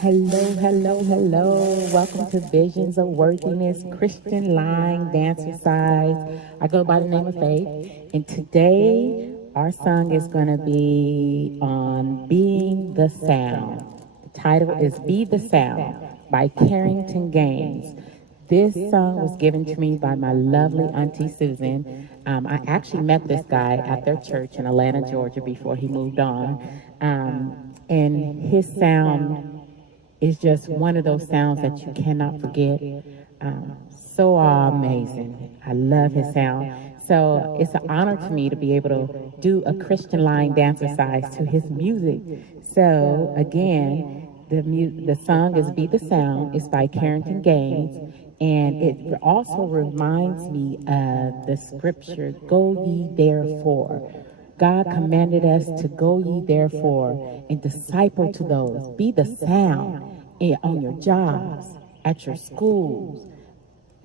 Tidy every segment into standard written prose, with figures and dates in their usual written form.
Hello, hello, hello. Welcome to Visions of Worthiness Christian Line Dancercise. I go by the name of Faith. And today, our song is going to be on Being the Sound. The title is Be the Sound by Carrington Gaines. This song was given to me by my lovely Auntie Susan. I actually met this guy at their church in Atlanta, Georgia before he moved on. And his sound is just one of those sounds that you cannot forget. So amazing. I love his sound. So it's an honor to me to be able to do a Christian line dancercise to his music. So again, the song is Be the Sound. It's by Carrington Gaines. And it also reminds me of the scripture, Go ye therefore. God commanded us to go ye therefore and disciple to those. Be the sound on your jobs, at your schools,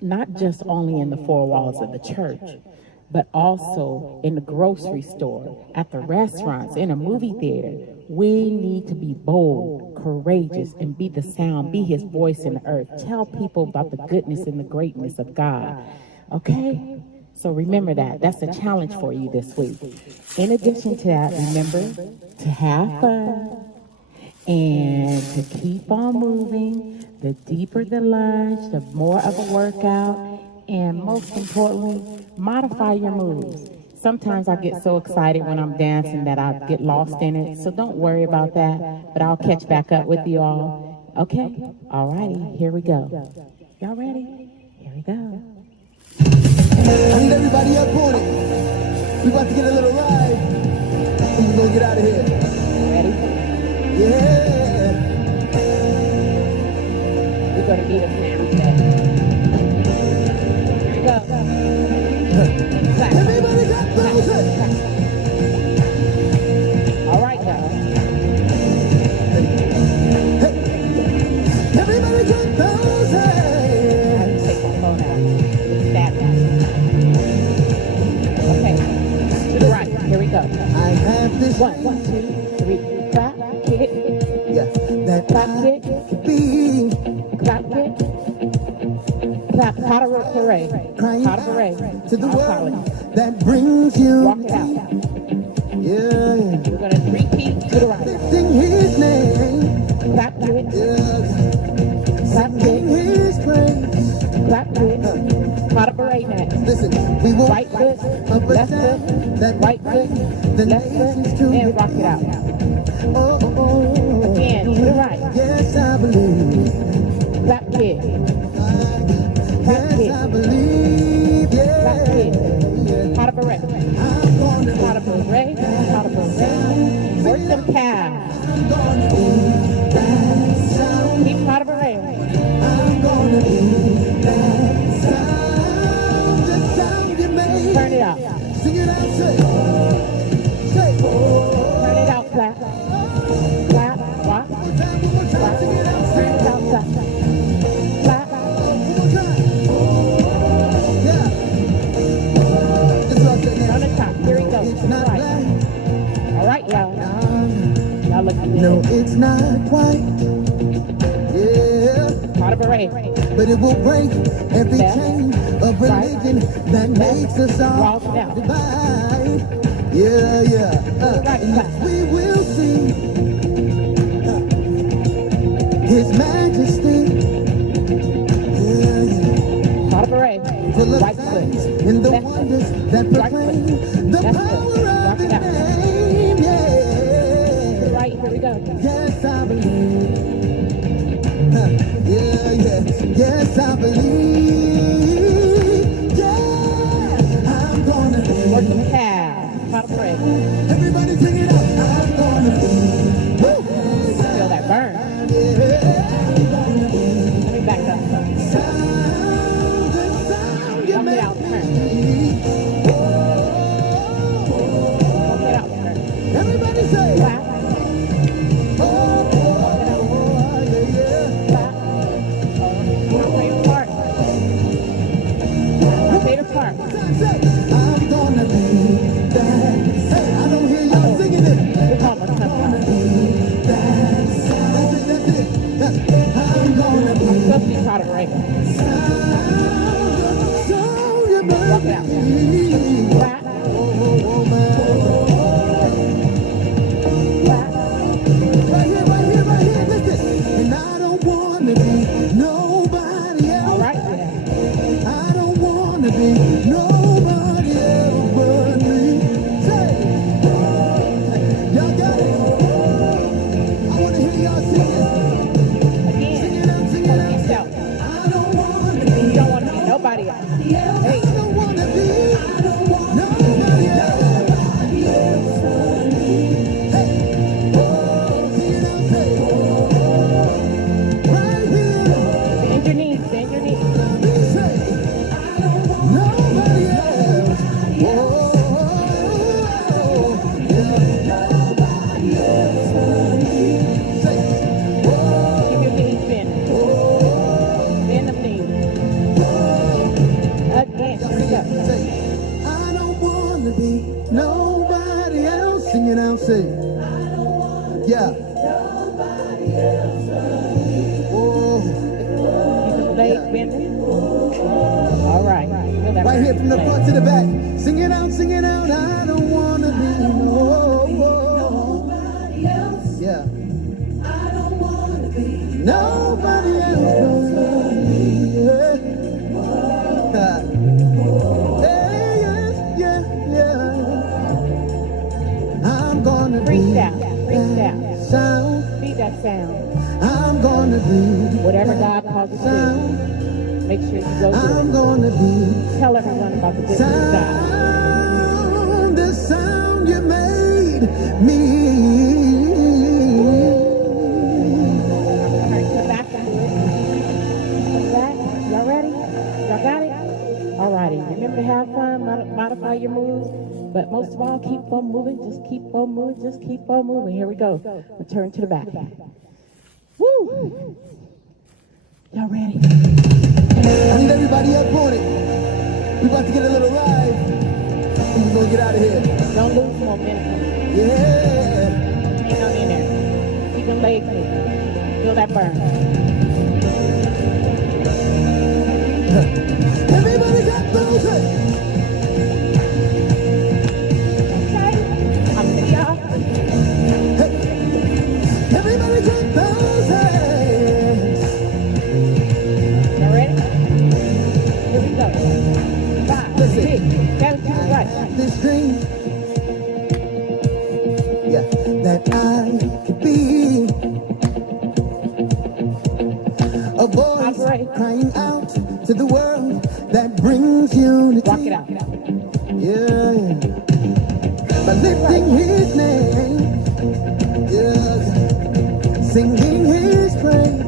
not just only in the four walls of the church, but also in the grocery store, at the restaurants, in a movie theater. We need to be bold, courageous, and be the sound, be his voice in the earth. Tell people about the goodness and the greatness of God. Okay? So remember that. That's a challenge for you this week. In addition to that, remember to have fun and to keep on moving. The deeper the lunch, the more of a workout, and most importantly, modify your moves. Sometimes I get so excited when I'm dancing that I get lost in it, so don't worry about that, but I'll catch back up with you all. Okay? All righty, here we go. Y'all ready? Here we go. I need everybody up on it. We're about to get a little ride. And we're gonna get out of here. Ready? Yeah. We're gonna be the sound today. Here we go. Clap. Everybody got those hands. All right, y'all. Everybody got those hands. I have to take my phone out. It's that guy. Okay. To the right. Here we go. I have this 1, 2, 3. Clap, kick. yeah, that Clap, I kick. be Clap, kick. Clap, pot of parade. crying Pot of parade. to the I'll call world it. that brings you. Walk it out. Yeah. We're going to repeat to the right. Sing his name. Clap, kick. Yeah. Clap, Sing kick. his praise. Clap, kick. Pot of parade next. Listen, we will Right foot, left foot, that right foot, left foot, and rock it out. Oh, oh, oh. Again, to the right. Yes, I believe. Clap, kick. Yes, I believe. Clap, kick. Yeah. Pot of parade. I'm gonna Pot of parade. Pot of parade. Work them calves. I'm gonna be that sound. Keep pot of parade. I'm gonna be that sound. The sound you made. Turn it out. Sing it out, say, oh. Turn it out, clap. Clap, walk. One more time, Clap. sing it out, Turn it out, clap. Clap. one more time. Yeah. This is what I'm saying. On the top. Here we go. To It's the not right. black. All right, y'all. Y'all looking No, good. it's not white. Yeah. Pot of parade. But it will break every Left, chain of religion that makes us all Walk it out. divide. Yeah, yeah. Right, And clap. yes, we will see His Majesty. Yeah, yeah. Pot of parade. Full of Right signs foot. and the Left wonders foot. that Right proclaim foot. the Left power foot. of Walk His it out. name. To the Yeah. right. Here we go. Yes, I believe. Yeah, yeah. Yes, I believe. Yeah, I'm gonna Work be. them calves. Pot of parade. Everybody sing it out. I'm gonna be. Woo. Feel that burn. Yeah. Let me back up. Sound, the sound you Walk it out. Turn. make. Walk it out. Turn. Everybody say. Clap. Oh, yeah, yeah. Clap. My favorite part. My favorite part. Say, I'm gonna be that. Hey, I don't hear y'all singing it. All right. Feel that Right here from the burn. front to the back. Sing it out, I don't wanna be nobody else. Yeah. I don't wanna be nobody else but me. Yeah. Hey, yeah. I'm gonna be that sound. Be that sound. I'm gonna be Whatever God calls you to do, make sure you go do I'm it. gonna be Tell everyone about the goodness of God. sound, the sound you made me. Turn to the back and do it. To the back. Y'all ready? Y'all got it? All righty. Remember to have fun, modify your moves, but most of all, keep on moving. Just keep on moving. Just keep on moving. Here we go. We'll turn to the back. Woo! Y'all ready? I need everybody up on it. We about to get a little live. And we're gonna get out of here. Don't lose momentum. Yeah. Hang on in there. Keep them legs moving. Feel that burn. Everybody got those hands. Okay. I'm to y'all. Everybody got those hands. Y'all ready? Here we go. 5, 6, 7, 2, right. This dream, yeah, that I could be a voice crying out to the world that brings unity. Walk it out. Yeah, by lifting His name, yeah, singing His praise.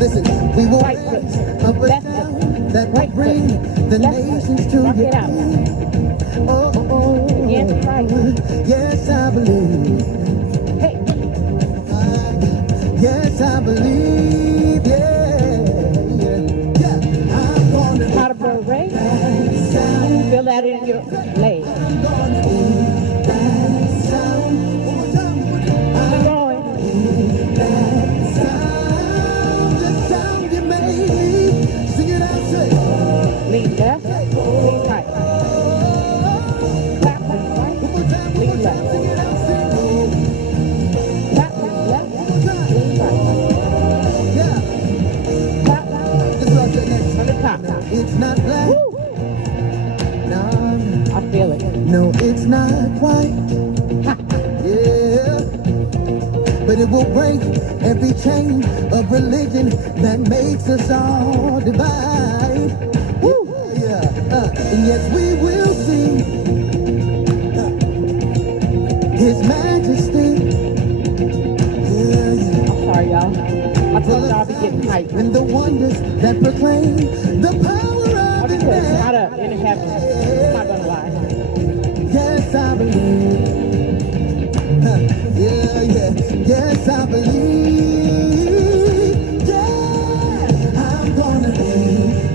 Listen, we will Right rise foot. up and Left down. foot. That will Right bring foot. the Left nations foot. to Walk your it out. Oh, Again, right. yes, I believe. Hey. Yes, I believe. Yeah. I'm gonna How to burn Ray. Feel that in your leg. I'm gonna be that sound. One more time. Keep going. That sound, the sound you made me. Sing it out, say. Lean left. Lean right. Clap right. One more time, Lean left. sing it out, say. Clap left. One more time. Lean right. Yeah. Clap This is what I said next. from the top. It's not black. Woo! No, I feel it. no, it's not white. Ha. Yeah. But it will break every chain of religion that makes us all divide. Woo! Yeah. And yes, we will see His majesty. Yeah. I'm sorry, y'all. I told y'all I'll be getting hyped. And the wonders that proclaim the power of His Because name. not up in heaven. I'm not gonna lie. Yes, I believe. Yes, I believe. Yeah, I'm gonna be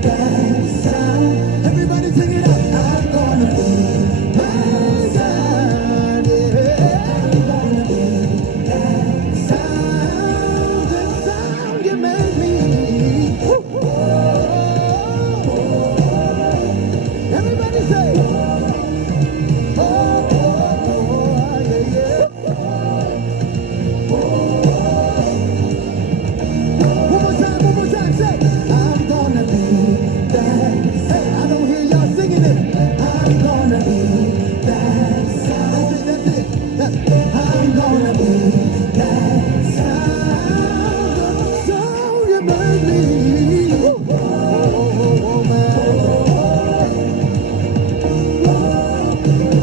that sound. Everybody sing it out. I'm gonna be that sound. Yeah, I'm gonna be that sound. The sound you made me. Woo. Everybody say. One more time, say, I'm gonna be that. Hey, I don't hear y'all singing it. I'm gonna be that sound. That's it. I'm gonna be that sound. The sound you made me. Oh, man.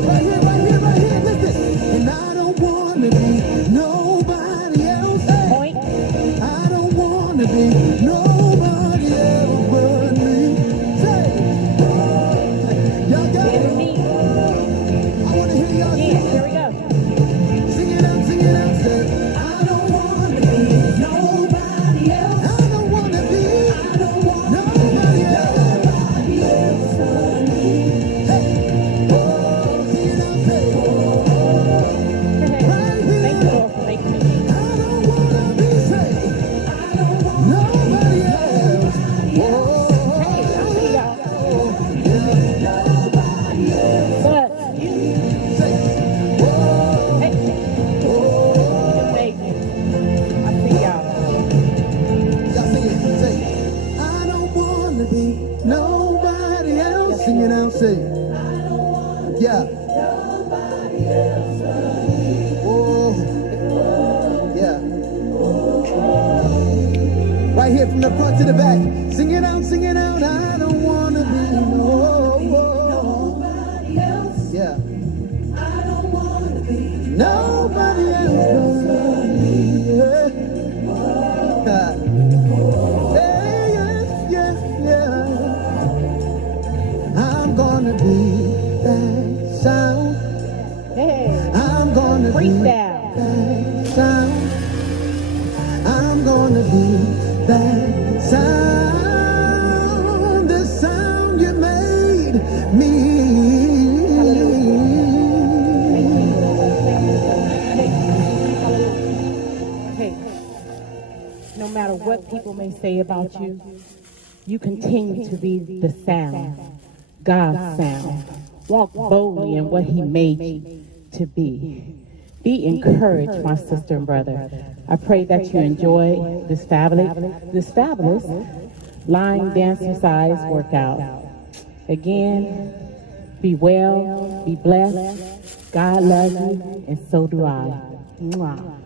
Right here, listen. And I don't wanna be nobody else. Point. I don't wanna be nobody else but me. Say, y'all got Get it. a knee. I wanna hear y'all Yeah, here we go. sing it out. Say, I don't wanna be nobody else. I don't wanna be nobody else but me. Hey, oh, sing it out. Say, right Thank you, here. Lord, for making me. I don't wanna be saved. Nobody it from the front to the back. Sing it out, sing it out. I don't wanna be nobody else. Yeah. I don't wanna be nobody else but me. Yeah. Yeah, yeah, yeah. I'm gonna be that sound. Hey, I'm gonna be freestyle. that sound. I'm gonna be that sound. The sound you made me. Hey, no matter what people may say about you, you continue to be the sound, God's sound. Walk boldly in what He made you to be. Be encouraged, my sister and brother. I pray that you enjoy this fabulous line dance exercise workout. Again, be well, be blessed. God loves you, and so do I. Mwah.